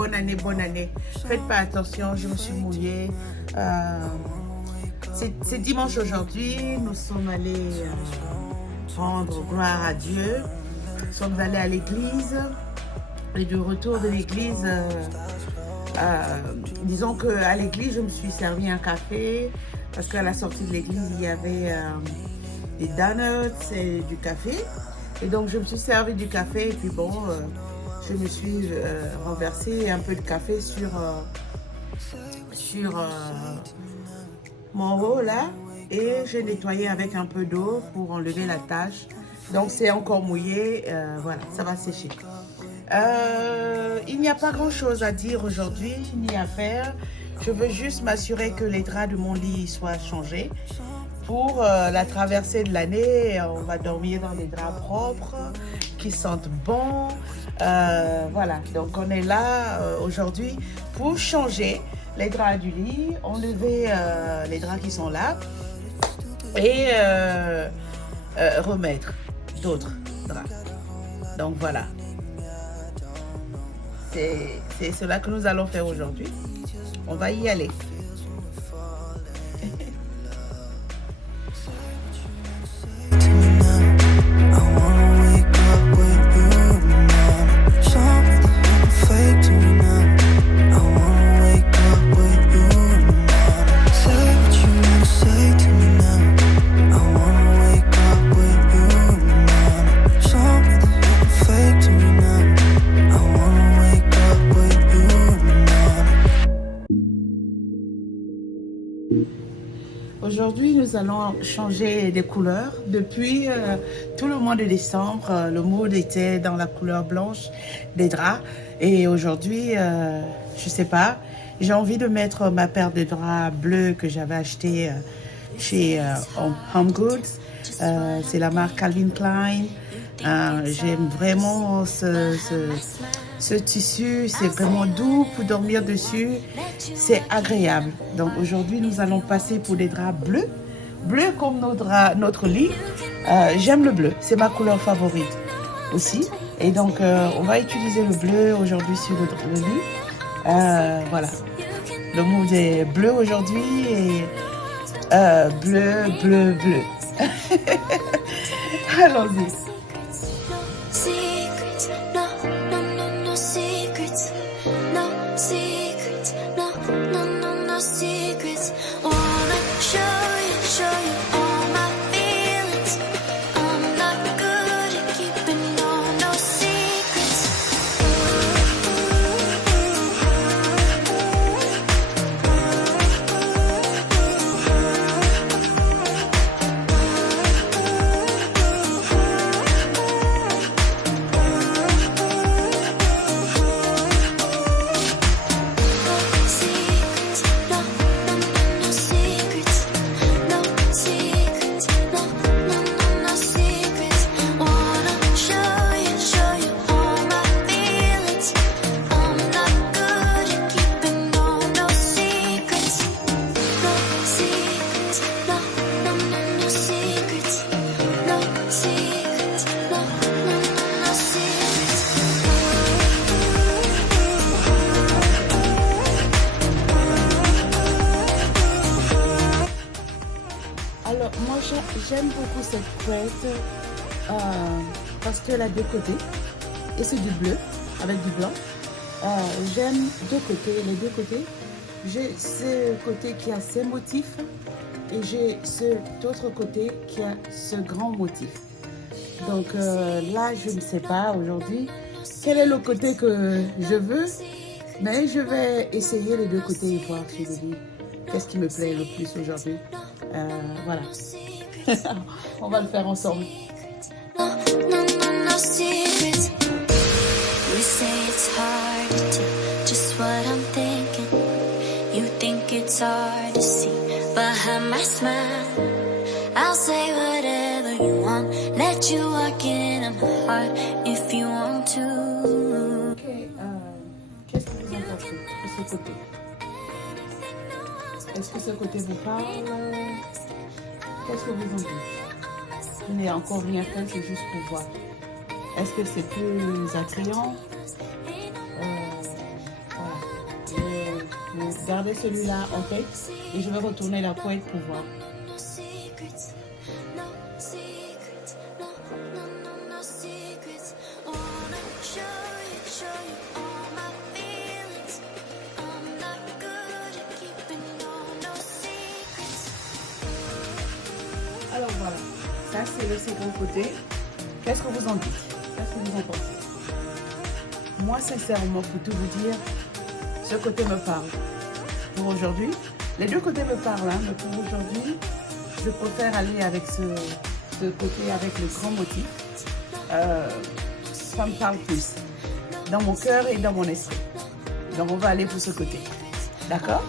bonne année, bonne année. Faites pas attention, je me suis mouillée. C'est dimanche aujourd'hui, nous sommes allés rendre gloire à Dieu. Nous sommes allés à l'église et du retour de l'église, disons qu'à l'église, je me suis servi un café parce qu'à la sortie de l'église, il y avait des donuts et du café. Et donc, je me suis servi du café et puis bon, je me suis renversé un peu de café sur mon haut là et j'ai nettoyé avec un peu d'eau pour enlever la tache. Donc, c'est encore mouillé. Voilà, ça va sécher. Il n'y a pas grand chose à dire aujourd'hui, ni à faire. Je veux juste m'assurer que les draps de mon lit soient changés. Pour la traversée de l'année, on va dormir dans des draps propres, qui sentent bon. Voilà, donc on est là aujourd'hui pour changer les draps du lit, enlever les draps qui sont là et remettre d'autres draps. Donc voilà. C'est cela que nous allons faire aujourd'hui. On va y aller. Aujourd'hui, nous allons changer des couleurs. Depuis tout le mois de décembre, le mood était dans la couleur blanche des draps. Et aujourd'hui, je sais pas, j'ai envie de mettre ma paire de draps bleus que j'avais acheté chez Home Goods. C'est la marque Calvin Klein. J'aime vraiment ce tissu, c'est vraiment doux pour dormir dessus, c'est agréable. Donc aujourd'hui, nous allons passer pour des draps bleus, bleus comme notre lit. J'aime le bleu, c'est ma couleur favorite aussi. Et donc, on va utiliser le bleu aujourd'hui sur le lit. Voilà, le mood est bleu aujourd'hui et bleu, bleu, bleu. Allons-y. Alors, moi, j'aime beaucoup cette couette parce qu'elle a deux côtés et c'est du bleu avec du blanc. J'aime deux côtés, les deux côtés. J'ai ce côté qui a ses motifs et j'ai cet autre côté qui a ce grand motif. Donc là, je ne sais pas aujourd'hui quel est le côté que je veux, mais je vais essayer les deux côtés et voir sur le lit qu'est-ce qui me plaît le plus aujourd'hui. Voilà. On va le faire ensemble. Qu'est-ce que vous en pensez de ce côté? Est-ce que ce côté vous parle? Qu'est-ce que vous en dites? Je n'ai encore rien fait, c'est juste pour voir. Est-ce que c'est plus attrayant? Vous gardez celui-là en tête et je vais retourner la pointe pour voir. Alors voilà, ça c'est le second côté. Qu'est-ce que vous en dites? Qu'est-ce que vous en pensez? Moi, sincèrement, pour tout vous dire, ce côté me parle. Pour aujourd'hui, les deux côtés me parlent, hein, mais pour aujourd'hui, je préfère aller avec ce côté avec le grand motif. Ça me parle plus, dans mon cœur et dans mon esprit. Donc on va aller pour ce côté. D'accord?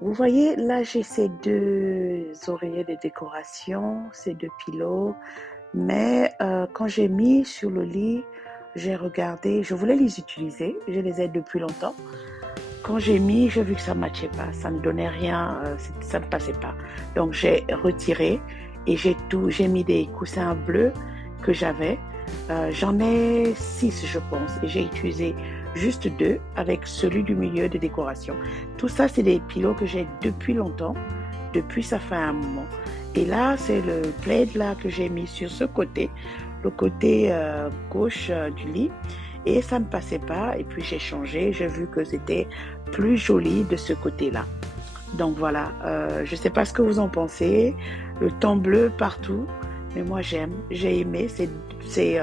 Vous voyez, là j'ai ces deux oreillers de décoration, ces deux pilots, mais quand j'ai mis sur le lit, j'ai regardé, je voulais les utiliser, je les ai depuis longtemps. Quand j'ai mis, j'ai vu que ça ne matchait pas, ça ne donnait rien, ça ne passait pas. Donc j'ai retiré et j'ai mis des coussins bleus que j'avais. J'en ai 6 je pense et j'ai utilisé juste 2 avec celui du milieu de décoration. Tout ça c'est des pilots que j'ai depuis longtemps, depuis ça fait un moment. Et là c'est le plaid là que j'ai mis sur ce côté, le côté gauche du lit. Et ça ne passait pas et puis j'ai changé, j'ai vu que c'était plus joli de ce côté-là. Donc voilà, je ne sais pas ce que vous en pensez, le ton bleu partout, mais moi j'aime, j'ai aimé, c'est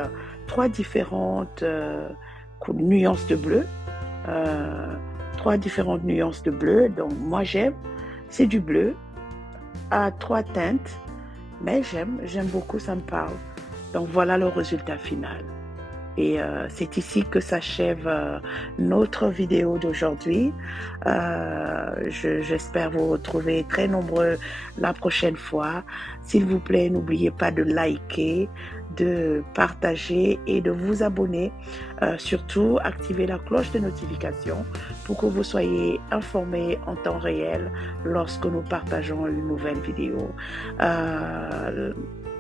3 différentes nuances de bleu, 3 différentes nuances de bleu, donc moi j'aime, c'est du bleu à 3 teintes, mais j'aime beaucoup, ça me parle. Donc voilà le résultat final. Et c'est ici que s'achève notre vidéo d'aujourd'hui. J'espère vous retrouver très nombreux la prochaine fois. S'il vous plaît, n'oubliez pas de liker, de partager et de vous abonner. Surtout, activez la cloche de notification pour que vous soyez informés en temps réel lorsque nous partageons une nouvelle vidéo.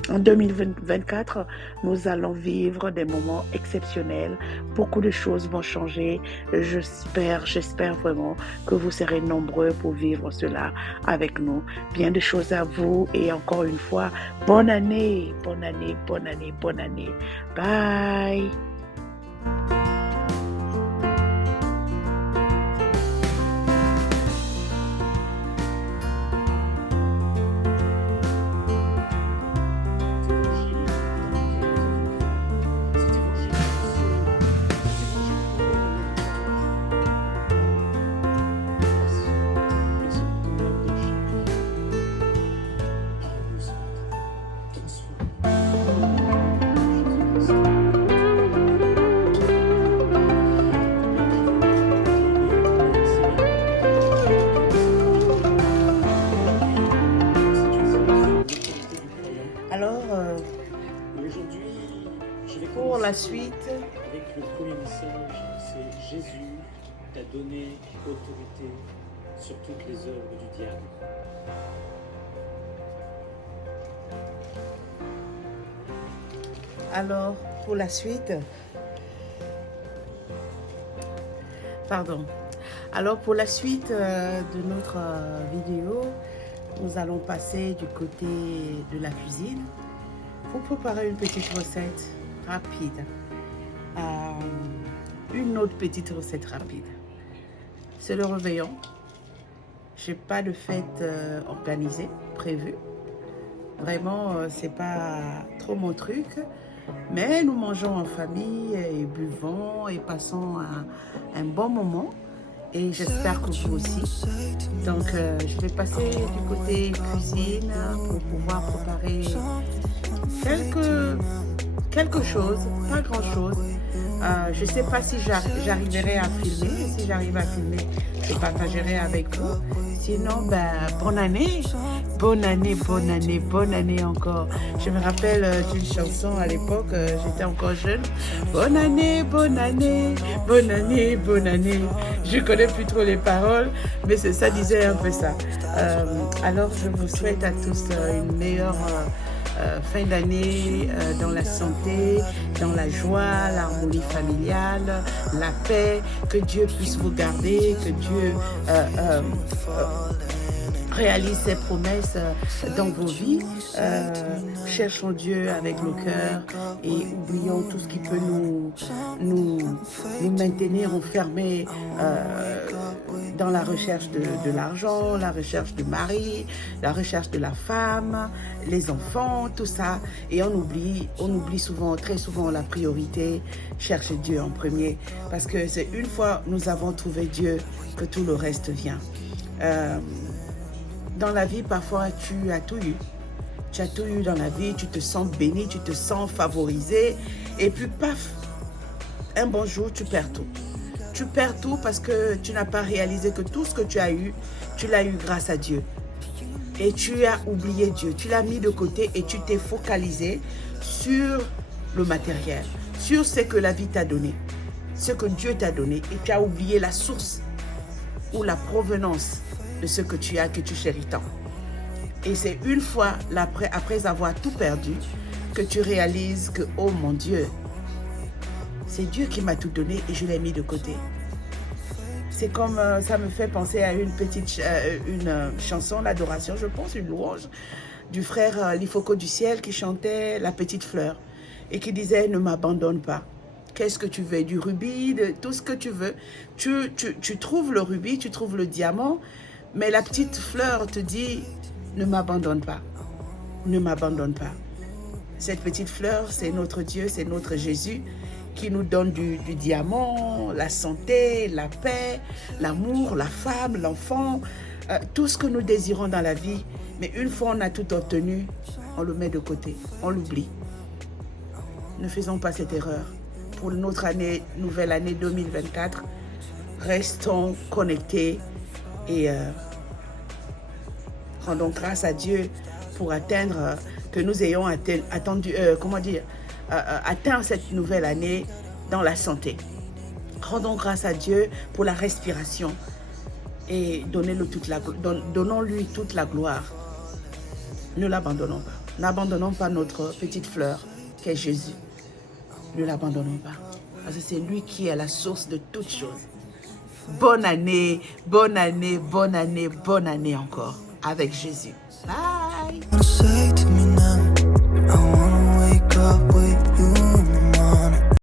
En 2024, nous allons vivre des moments exceptionnels. Beaucoup de choses vont changer. J'espère vraiment que vous serez nombreux pour vivre cela avec nous. Bien de choses à vous et encore une fois, bonne année, bonne année, bonne année, bonne année. Bye. Alors, pour la suite, avec le premier message, c'est Jésus t'a donné autorité sur toutes les œuvres du diable. alors, pour la suite, pardon. Alors, pour la suite de notre vidéo, nous allons passer du côté de la cuisine pour préparer une petite recette rapide. Une autre petite recette rapide. C'est le réveillon. Je n'ai pas de fête organisée, prévue. Vraiment, c'est pas trop mon truc. Mais nous mangeons en famille et buvons et passons un bon moment. Et j'espère que vous aussi. Donc, je vais passer du côté cuisine pour pouvoir préparer quelque chose, pas grand-chose. Je ne sais pas si j'arriverai à filmer. Si j'arrive à filmer, je partagerai avec vous. Sinon, ben, bonne année. Bonne année, bonne année, bonne année encore. Je me rappelle d'une chanson à l'époque, j'étais encore jeune. Bonne année, bonne année, bonne année, bonne année. Je connais plus trop les paroles, mais ça disait un peu ça. Alors, je vous souhaite à tous une meilleure fin d'année dans la santé, dans la joie, l'harmonie familiale, la paix, que Dieu puisse vous garder, que Dieu réalise ses promesses dans vos vies. Cherchons Dieu avec le cœur et oublions tout ce qui peut nous maintenir enfermés dans la recherche de l'argent, la recherche du mari, la recherche de la femme, les enfants, tout ça. Et on oublie souvent, très souvent la priorité, chercher Dieu en premier. Parce que c'est une fois nous avons trouvé Dieu que tout le reste vient. Dans la vie, parfois, tu as tout eu. Tu as tout eu dans la vie, tu te sens béni, tu te sens favorisé. Et puis, paf, un bon jour, tu perds tout. Tu perds tout parce que tu n'as pas réalisé que tout ce que tu as eu, tu l'as eu grâce à Dieu. Et tu as oublié Dieu. Tu l'as mis de côté et tu t'es focalisé sur le matériel, sur ce que la vie t'a donné, ce que Dieu t'a donné. Et tu as oublié la source ou la provenance de ce que tu as, que tu chéris tant. Et c'est une fois, après avoir tout perdu, que tu réalises que, oh mon Dieu, c'est Dieu qui m'a tout donné et je l'ai mis de côté. C'est comme, ça me fait penser à une chanson, l'adoration, je pense, une louange du frère Lifoko du ciel qui chantait La petite fleur et qui disait, ne m'abandonne pas. Qu'est-ce que tu veux? Du rubis, de tout ce que tu veux. Tu trouves le rubis, tu trouves le diamant, mais la petite fleur te dit, ne m'abandonne pas, ne m'abandonne pas. Cette petite fleur, c'est notre Dieu, c'est notre Jésus qui nous donne du diamant, la santé, la paix, l'amour, la femme, l'enfant, tout ce que nous désirons dans la vie. Mais une fois on a tout obtenu, on le met de côté, on l'oublie. Ne faisons pas cette erreur. Pour notre année, nouvelle année 2024, restons connectés et rendons grâce à Dieu pour atteindre, que nous ayons atteint cette nouvelle année dans la santé. Rendons grâce à Dieu pour la respiration et donnons-lui toute la gloire. Ne l'abandonnons pas. N'abandonnons pas notre petite fleur qu'est Jésus. Ne l'abandonnons pas. Parce que c'est lui qui est la source de toutes choses. Bonne année, bonne année, bonne année, bonne année encore avec Jésus. Bye.